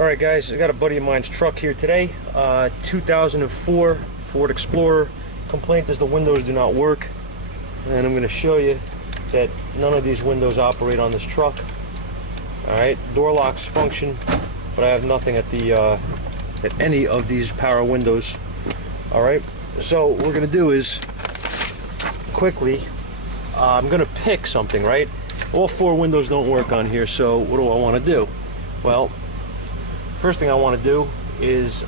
Alright guys, I got a buddy of mine's truck here today, 2004 Ford Explorer. Complaint is the windows do not work, and I'm going to show you that none of these windows operate on this truck. Alright, door locks function, but I have nothing at the at any of these power windows. Alright, so what we're going to do is quickly, I'm going to pick something, right? All four windows don't work on here, so what do I want to do? Well, first thing I want to do is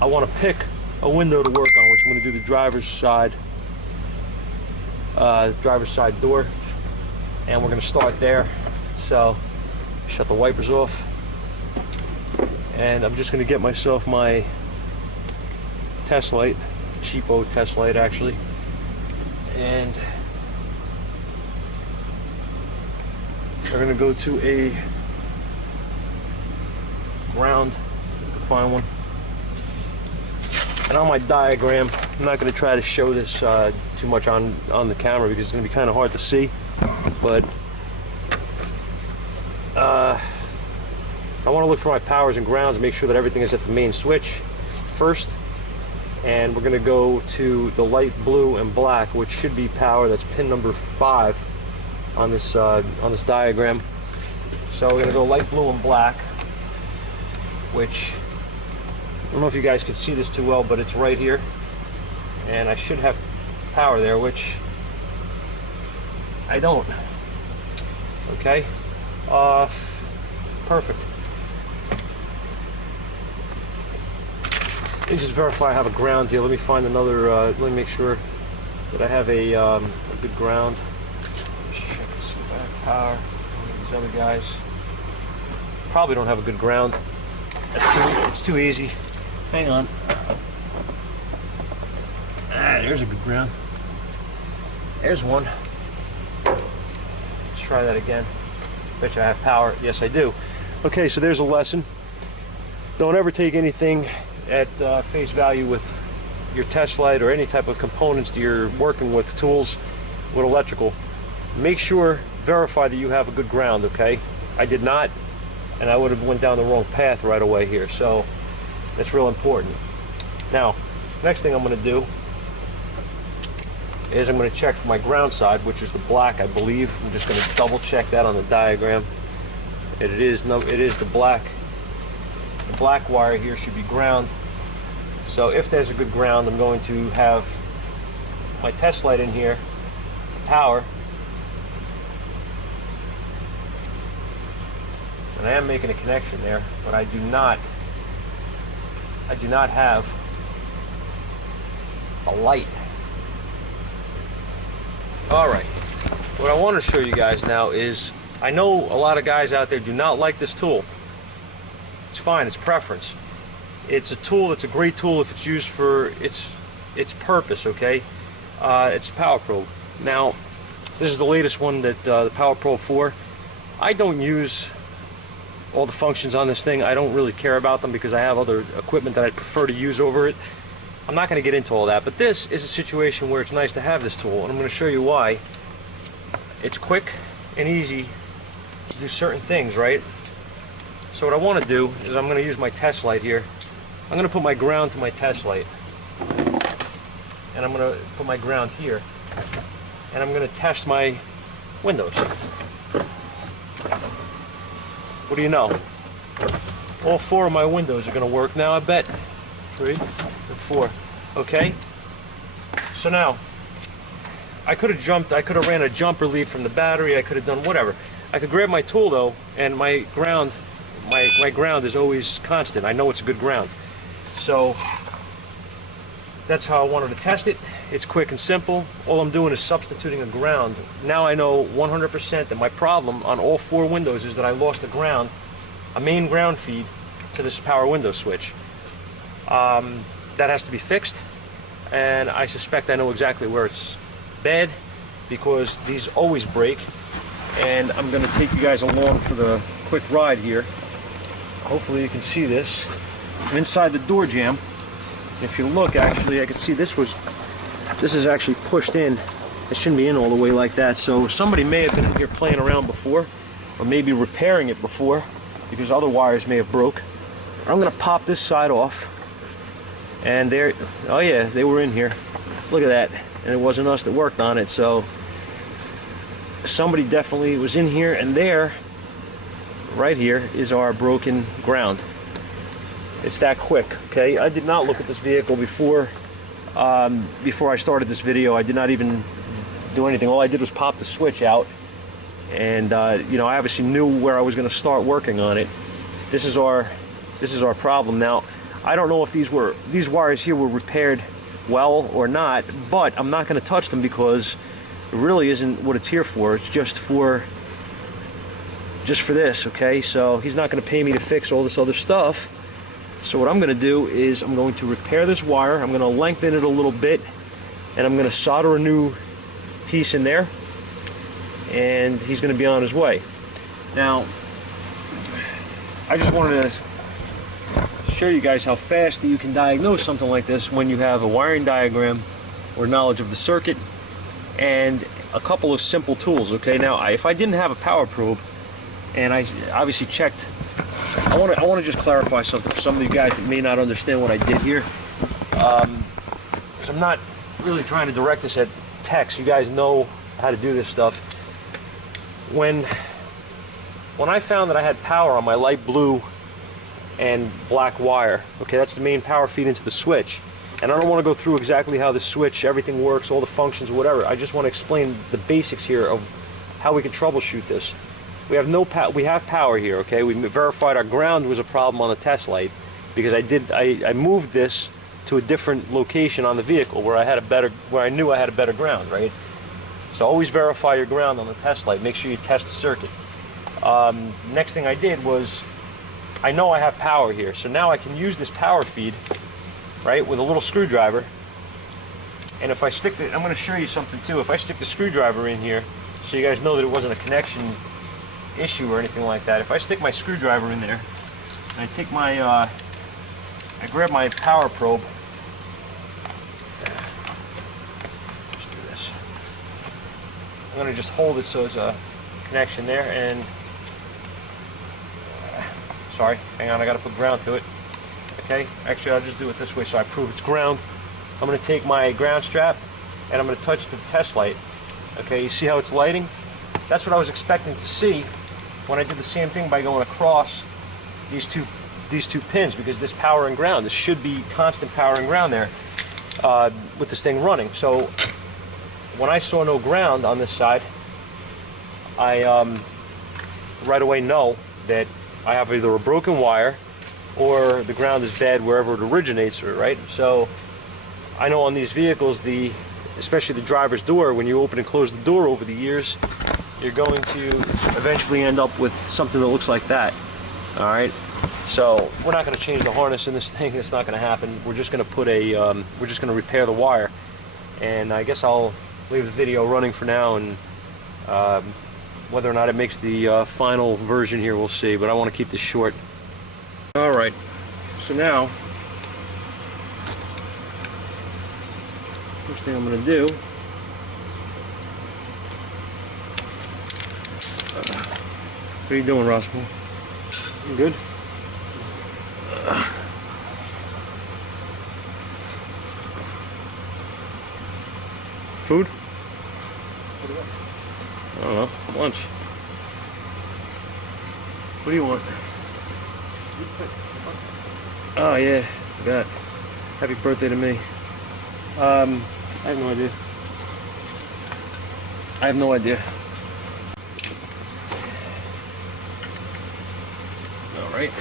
I want to pick a window to work on, which I'm going to do the driver's side door, and we're going to start there. So shut the wipers off, and I'm just going to get myself my test light, cheapo test light actually, and we're going to go to a ground, find one. And on my diagram, I'm not going to try to show this too much on the camera because it's going to be kind of hard to see, but I want to look for my powers and grounds and make sure that everything is at the main switch first. And we're going to go to the light blue and black, which should be power. That's pin number 5 on this diagram. So we're going to go light blue and black, which I don't know if you guys can see this too well, but it's right here, and I should have power there, which I don't. Okay, perfect. Let me just verify I have a ground here. Let me find another. Let me make sure that I have a good ground. Just check and see if I have power. One of these other guys probably don't have a good ground. It's too easy. Hang on. There's a good ground. There's one. Let's try that again. Bet you I have power. Yes, I do. Okay, so there's a lesson. Don't ever take anything at face value with your test light or any type of components that you're working with, tools, with electrical. Make sure, verify that you have a good ground, okay? I did not, and I would have went down the wrong path right away here, so that's real important. Now, next thing I'm going to do is I'm going to check for my ground side, which is the black, I believe. I'm just going to double check that on the diagram. It is the black. The black wire here should be ground. So if there's a good ground, I'm going to have my test light in here for power. And I am making a connection there, but I do not have a light. Alright, what I want to show you guys now is, I know a lot of guys out there do not like this tool. It's fine, it's preference. It's a tool, it's a great tool if it's used for its purpose, okay? It's a power probe. Now, this is the latest one, that the Power Probe 4. I don't use all the functions on this thing. I don't really care about them because I have other equipment that I'd prefer to use over it. I'm not going to get into all that, but this is a situation where it's nice to have this tool, and I'm going to show you why. It's quick and easy to do certain things, right? So what I want to do is I'm going to use my test light here. I'm going to put my ground to my test light, and I'm going to put my ground here, and I'm going to test my windows. What do you know? All 4 of my windows are going to work now, I bet. 3 and 4. Okay? So now, I could have jumped, I could have ran a jumper lead from the battery, I could have done whatever. I could grab my tool though, and my ground is always constant. I know it's a good ground. So, that's how I wanted to test it. It's quick and simple. All I'm doing is substituting a ground. Now I know 100% that my problem on all 4 windows is that I lost a ground, a main ground feed to this power window switch. That has to be fixed, and I suspect I know exactly where it's bad because these always break. And I'm going to take you guys along for the quick ride here. Hopefully you can see this. I'm inside the door jamb. If you look, actually, I can see this is actually pushed in. It shouldn't be in all the way like that. So somebody may have been in here playing around before, or maybe repairing it before, because other wires may have broke. I'm gonna pop this side off. And there, oh yeah, they were in here. Look at that. And it wasn't us that worked on it, so somebody definitely was in here. And there, right here, is our broken ground. It's that quick, okay? I did not look at this vehicle before I started this video. I did not even do anything. All I did was pop the switch out, and you know, I obviously knew where I was going to start working on it. This is our problem. Now, I don't know if these wires here were repaired well or not, but I'm not going to touch them because it really isn't what it's here for. It's just for this, okay? So he's not going to pay me to fix all this other stuff. So what I'm going to do is I'm going to repair this wire. I'm going to lengthen it a little bit, and I'm going to solder a new piece in there, and he's going to be on his way. Now, I just wanted to show you guys how fast you can diagnose something like this when you have a wiring diagram or knowledge of the circuit and a couple of simple tools. Okay, now if I didn't have a power probe, and I obviously checked, I want to just clarify something for some of you guys that may not understand what I did here, because I'm not really trying to direct this at techs. You guys know how to do this stuff. When I found that I had power on my light blue and black wire, okay, that's the main power feed into the switch, and I don't want to go through exactly how the switch, everything works, all the functions, whatever. I just want to explain the basics here of how we can troubleshoot this. We have power here, okay? We verified our ground was a problem on the test light because I moved this to a different location on the vehicle where I knew I had a better ground, right? So always verify your ground on the test light. Make sure you test the circuit. Next thing I did was, I know I have power here, so now I can use this power feed, right, with a little screwdriver. And if I I'm going to show you something too. If I stick the screwdriver in here, so you guys know that it wasn't a connection issue or anything like that. If I stick my screwdriver in there, and I take my, I grab my power probe. Let's do this. I'm going to just hold it so there's a connection there, and sorry, hang on, I got to put ground to it. Okay, actually I'll just do it this way so I prove it's ground. I'm going to take my ground strap and I'm going to touch the test light. Okay, you see how it's lighting? That's what I was expecting to see when I did the same thing by going across these two pins, because this power and ground, this should be constant power and ground there with this thing running. So when I saw no ground on this side, I right away know that I have either a broken wire or the ground is bad wherever it originates, right? So I know on these vehicles, especially the driver's door, when you open and close the door over the years, you're going to eventually end up with something that looks like that. All right, so we're not going to change the harness in this thing. It's not going to happen. We're just going to put we're just going to repair the wire, and I guess I'll leave the video running for now, and whether or not it makes the final version here, we'll see, but I want to keep this short. Alright, so now, first thing I'm going to do, what are you doing, Roscoe? You good? Food? I don't know, lunch. What do you want? Oh yeah, forgot. Happy birthday to me. I have no idea. I have no idea. Alright.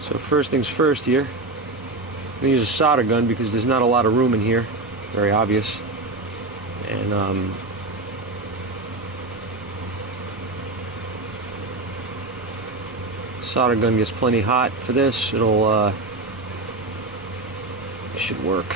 So first things first here. I'm going to use a solder gun because there's not a lot of room in here. Very obvious. And solder gun gets plenty hot for this. It should work.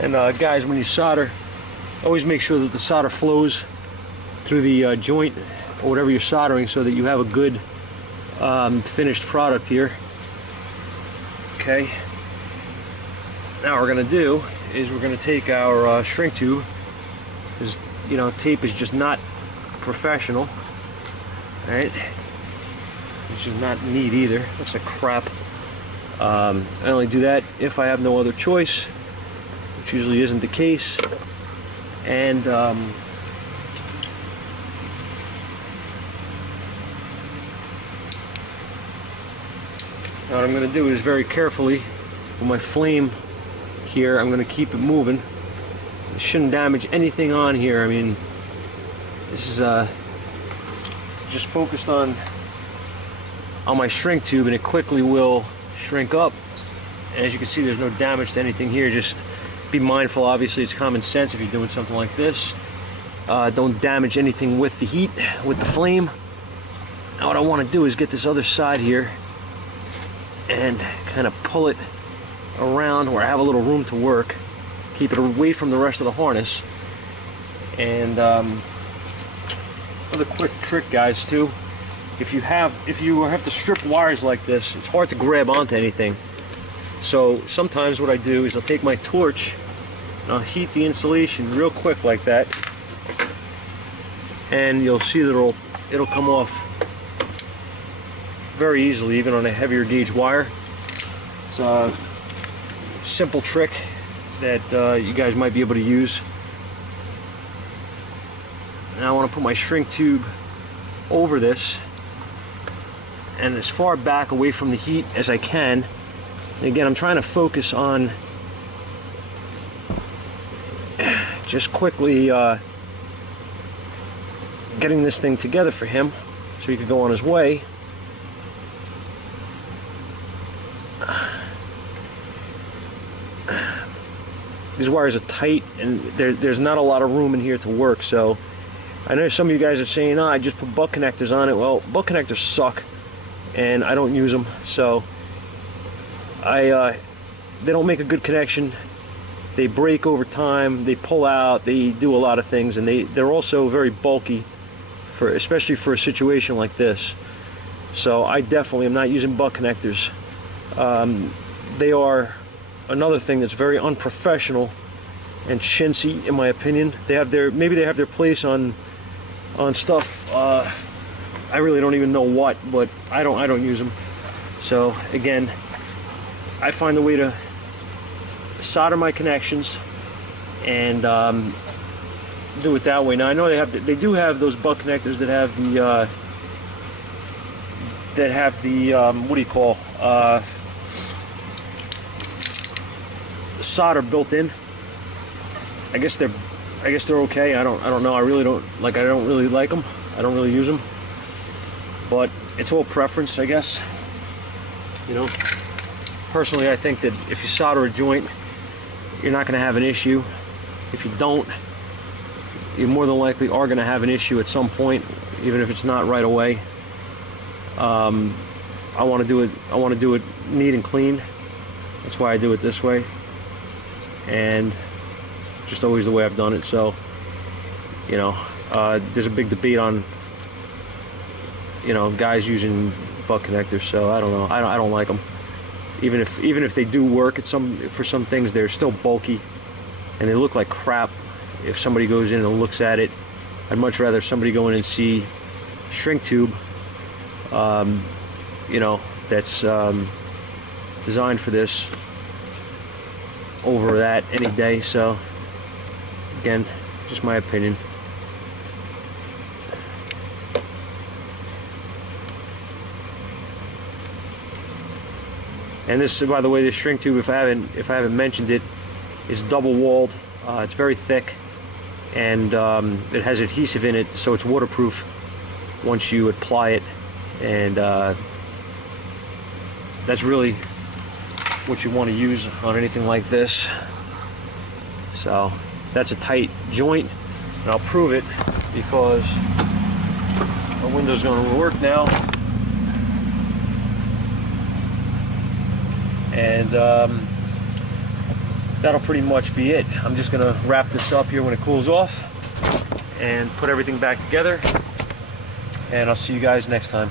And guys, when you solder, always make sure that the solder flows through the joint or whatever you're soldering, so that you have a good finished product here. Okay. Now what we're going to do is we're going to take our shrink tube, because you know, tape is just not professional, right? Which is not neat either. Looks like crap. I only do that if I have no other choice, which usually isn't the case. And now what I'm going to do is very carefully with my flame here, I'm going to keep it moving. It shouldn't damage anything on here. I mean, this is just focused on my shrink tube, and it quickly will shrink up. And as you can see, there's no damage to anything here. Just be mindful, obviously it's common sense if you're doing something like this. Don't damage anything with the heat, with the flame. Now what I want to do is get this other side here and kind of pull it around where I have a little room to work. Keep it away from the rest of the harness. And another quick trick, guys, too. If you have to strip wires like this, it's hard to grab onto anything. So sometimes what I do is I'll take my torch and I'll heat the insulation real quick like that, and you'll see that it'll come off very easily, even on a heavier gauge wire. It's a simple trick that you guys might be able to use. Now I want to put my shrink tube over this, and as far back away from the heat as I can. And again, I'm trying to focus on just quickly getting this thing together for him so he could go on his way. These wires are tight, and there's not a lot of room in here to work. So I know some of you guys are saying, "Oh, I just put butt connectors on it." Well, butt connectors suck, and I don't use them. So they don't make a good connection. They break over time. They pull out. They do a lot of things, and they're also very bulky, especially for a situation like this. So I definitely am not using butt connectors. They are another thing that's very unprofessional and chintzy, in my opinion. Maybe they have their place on stuff. I really don't even know what, but I don't use them. So again, I find a way to solder my connections and do it that way. Now I know they do have those butt connectors that have the what do you call, solder built in. I guess they're okay. I don't know. I don't really like them. I don't really use them. But it's all preference, I guess. You know, personally, I think that if you solder a joint, you're not going to have an issue. If you don't, you more than likely are going to have an issue at some point, even if it's not right away. I want to do it neat and clean. That's why I do it this way, and just always the way I've done it. So, you know, there's a big debate on, you know, guys using butt connectors. So I don't know. I don't like them. Even if they do work for some things, they're still bulky and they look like crap. If somebody goes in and looks at it, I'd much rather somebody go in and see shrink tube, you know, that's designed for this, over that any day. So again, just my opinion. And this, by the way, this shrink tube, if I haven't mentioned it, is double walled. It's very thick, and it has adhesive in it, so it's waterproof once you apply it. And that's really what you want to use on anything like this. So that's a tight joint, and I'll prove it because our window's going to work now. And that'll pretty much be it. I'm just gonna wrap this up here when it cools off and put everything back together, and I'll see you guys next time.